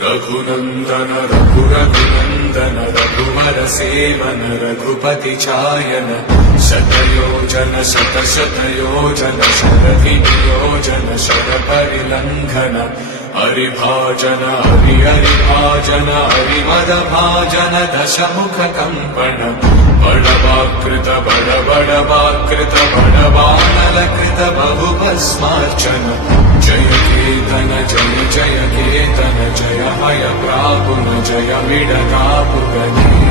रघुनंदन रघुनंदन रघुवर seven Raghupati चायन शतयोजन शतशतयोजन शरदियोजन शरपरिलंघन हरिभाजन हरिभाजन हरिमदभाजन दशमुख कंपन बड़वाकृत बड़वाकृत बड़वानलकृत बहुभस्मार्चन जय केतन जय जय केतन जय हय प्रापुन जय विडकापुगने।